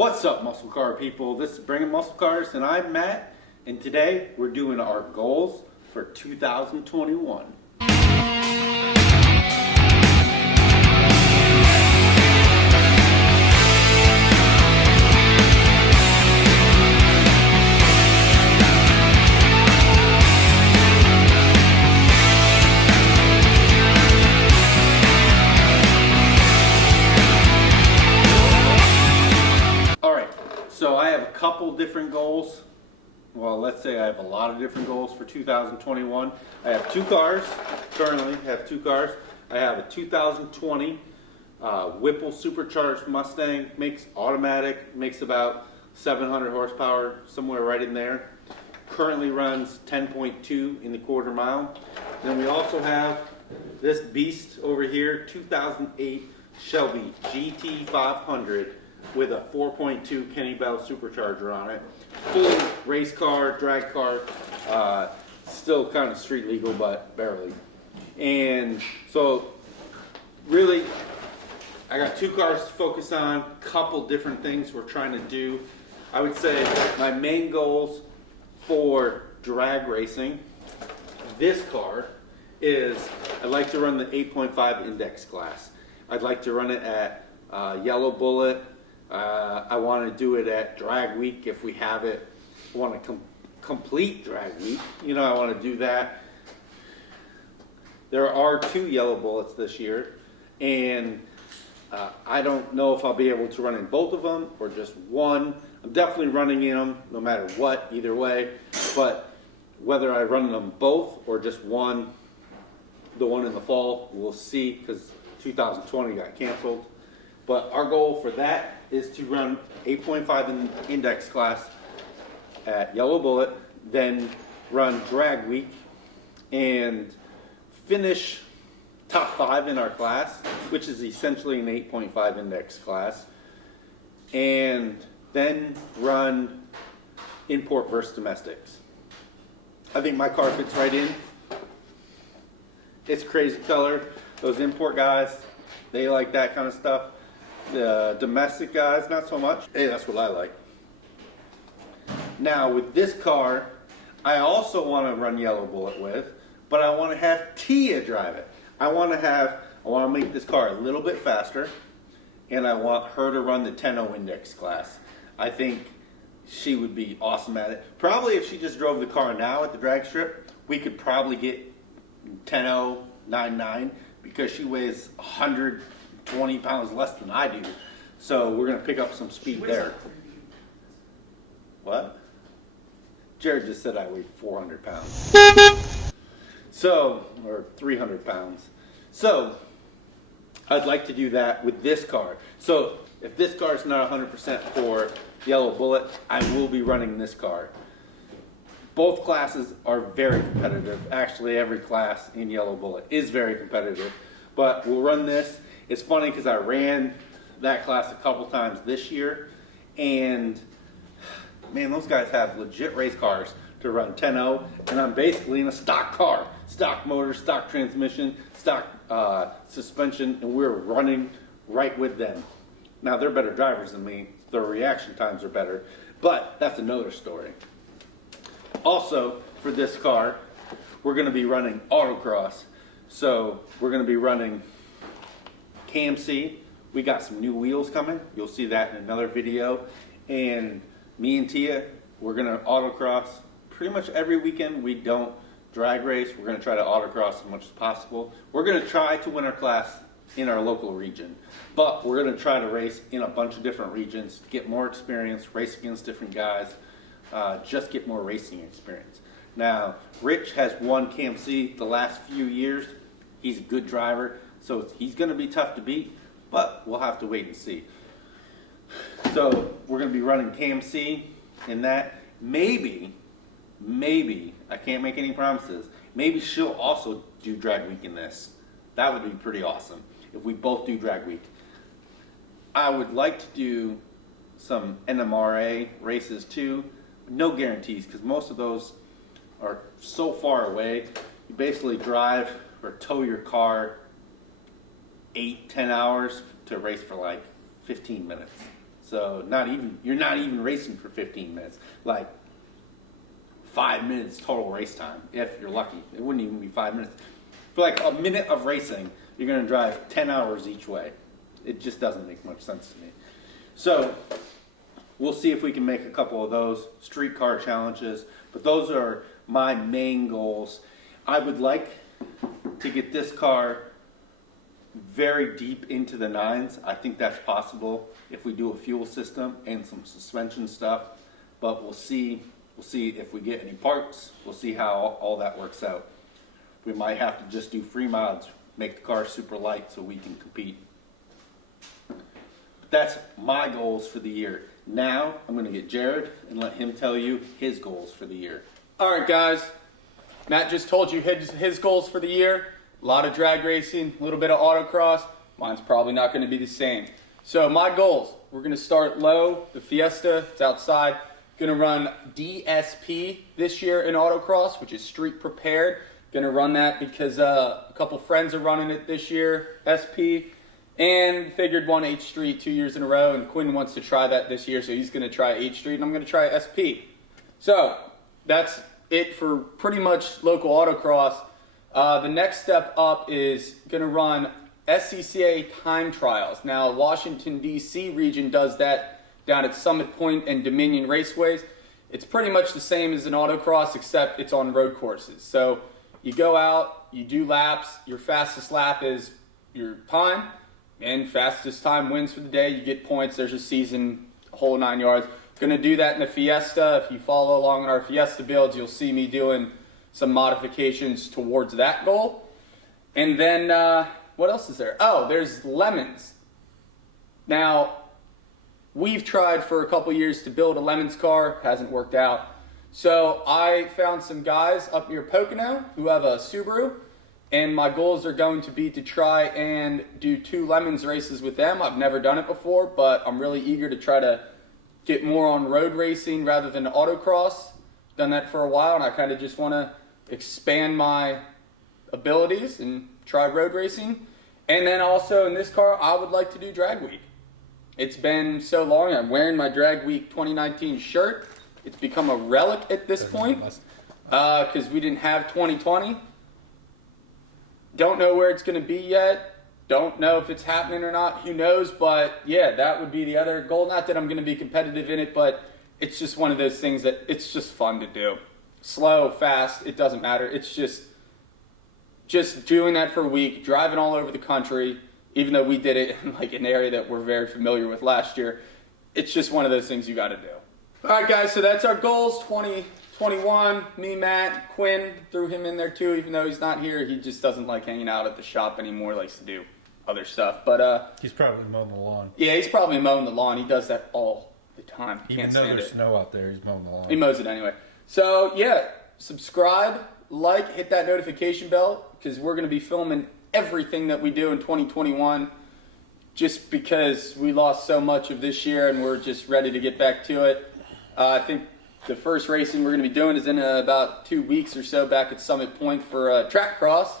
What's up, muscle car people? This is Bringing Muscle Cars, and I'm Matt, and today we're doing our goals for 2021. So I have a couple different goals. Well, let's say I have a lot of different goals for 2021. I have two cars, currently have two cars. I have a 2020 Whipple supercharged Mustang, makes automatic, makes about 700 horsepower, somewhere right in there. Currently runs 10.2 in the quarter mile. Then we also have this beast over here, 2008 Shelby GT500. With a 4.2 Kenny Bell supercharger on it. Full race car, drag car, still kind of street legal, but barely. And so really, I got two cars to focus on, couple different things we're trying to do. I would say my main goals for drag racing, this car, is I'd like to run the 8.5 index class. I'd like to run it at Yellow Bullet. I want to do it at drag week if we have it. I want to complete drag week. I want to do that. There are two Yellow Bullets this year, and I don't know if I'll be able to run in both of them or just one. I'm definitely running in them no matter what, either way. But whether I run them both or just one, the one in the fall, we'll see, because 2020 got canceled. But our goal for that is to run 8.5 in index class at Yellow Bullet, then run drag week and finish top 5 in our class, which is essentially an 8.5 index class, and then run import versus domestics. I think my car fits right in. It's crazy color. Those import guys, they like that kind of stuff. The domestic guys, not so much. Hey, that's what I like. Now, with this car, I also want to run Yellow Bullet with, but I want to have Tia drive it. I want to make this car a little bit faster, and I want her to run the 10.0 index class. I think she would be awesome at it. Probably if she just drove the car now at the drag strip, we could probably get 10.0 9.9 because she weighs 120 pounds less than I do. So we're going to pick up some speed there. What? Jared just said I weigh 400 pounds. So, or 300 pounds. So, I'd like to do that with this car. So, if this car is not 100% for Yellow Bullet, I will be running this car. Both classes are very competitive. Actually, every class in Yellow Bullet is very competitive. But we'll run this. It's funny because I ran that class a couple times this year, and man, those guys have legit race cars to run 10.0, and I'm basically in a stock car. Stock motor, stock transmission, stock suspension, and we're running right with them. Now, they're better drivers than me. Their reaction times are better, but that's another story. Also, for this car, we're going to be running autocross. So, we're going to be running KMC. We got some new wheels coming. You'll see that in another video. And me and Tia, we're going to autocross pretty much every weekend. We don't drag race. We're going to try to autocross as much as possible. We're going to try to win our class in our local region. But we're going to try to race in a bunch of different regions, get more experience, race against different guys, just get more racing experience. Now, Rich has won KMC the last few years. He's a good driver, so he's going to be tough to beat, but we'll have to wait and see. So we're going to be running KMC in that. Maybe, I can't make any promises, maybe she'll also do drag week in this. That would be pretty awesome if we both do drag week. I would like to do some NMRA races too. No guarantees, because most of those are so far away. You basically drive or tow your car 8-10 hours to race for like 15 minutes. So you're not even racing for 15 minutes. Like 5 minutes total race time, if you're lucky. It wouldn't even be 5 minutes. For like a minute of racing, you're gonna drive 10 hours each way. It just doesn't make much sense to me. So we'll see if we can make a couple of those streetcar challenges, but those are my main goals. I would like to get this car very deep into the nines. I think that's possible if we do a fuel system and some suspension stuff, but we'll see. We'll see if we get any parts. We'll see how all that works out. We might have to just do free mods, make the car super light so we can compete. But that's my goals for the year. Now I'm going to get Jared and let him tell you his goals for the year. All right, guys. Matt just told you his goals for the year. A lot of drag racing, a little bit of autocross. Mine's probably not going to be the same. So my goals, we're going to start low, the Fiesta, it's outside. Going to run DSP this year in autocross, which is street prepared. Going to run that because a couple friends are running it this year, SP, and figured won H Street 2 years in a row, and Quinn wants to try that this year, so he's going to try H Street, and I'm going to try SP. So that's it for pretty much local autocross. The next step up is going to run SCCA time trials. Now, Washington, D.C. region does that down at Summit Point and Dominion Raceways. It's pretty much the same as an autocross, except it's on road courses. So you go out, you do laps, your fastest lap is your time, and fastest time wins for the day. You get points, there's a season, whole 9 yards. Gonna do that in the Fiesta. If you follow along in our Fiesta builds, you'll see me doing some modifications towards that goal. And then, what else is there? Oh, there's Lemons. Now, we've tried for a couple years to build a Lemons car, hasn't worked out. So I found some guys up near Pocono who have a Subaru, and my goals are going to be to try and do 2 Lemons races with them. I've never done it before, but I'm really eager to try to get more on road racing rather than autocross. Done that for a while, and I kind of just want to expand my abilities and try road racing. And then also in this car, I would like to do Drag Week. It's been so long. I'm wearing my Drag Week 2019 shirt. It's become a relic at this point because we didn't have 2020. Don't know where it's going to be yet. Don't know if it's happening or not. Who knows? But yeah, that would be the other goal. Not that I'm going to be competitive in it, but it's just one of those things that it's just fun to do. Slow, fast, it doesn't matter. It's just doing that for a week, driving all over the country. Even though we did it in like an area that we're very familiar with last year, it's just one of those things you got to do. All right, guys, so that's our goals, 2021. Me, Matt, Quinn, threw him in there too, even though he's not here. He just doesn't like hanging out at the shop anymore, likes to do other stuff. But he's probably mowing the lawn. Yeah, he's probably mowing the lawn. He does that all the time. Even though there's snow out there, he's mowing the lawn. He mows it anyway. So yeah, subscribe, like, hit that notification bell, because we're going to be filming everything that we do in 2021 just because we lost so much of this year and we're just ready to get back to it. I think the first racing we're going to be doing is in about 2 weeks or so back at Summit Point for a track cross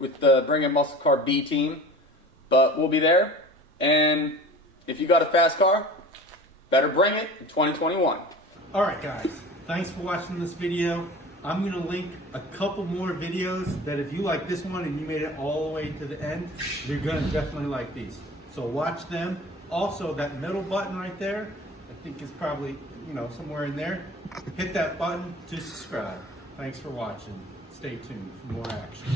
with the Bring It Muscle Car B team. But we'll be there, and if you got a fast car, better bring it in 2021. All right, guys, thanks for watching this video. I'm going to link a couple more videos that if you like this one and you made it all the way to the end, you're going to definitely like these. So watch them. Also, that middle button right there, I think is probably, somewhere in there. Hit that button to subscribe. Thanks for watching. Stay tuned for more action.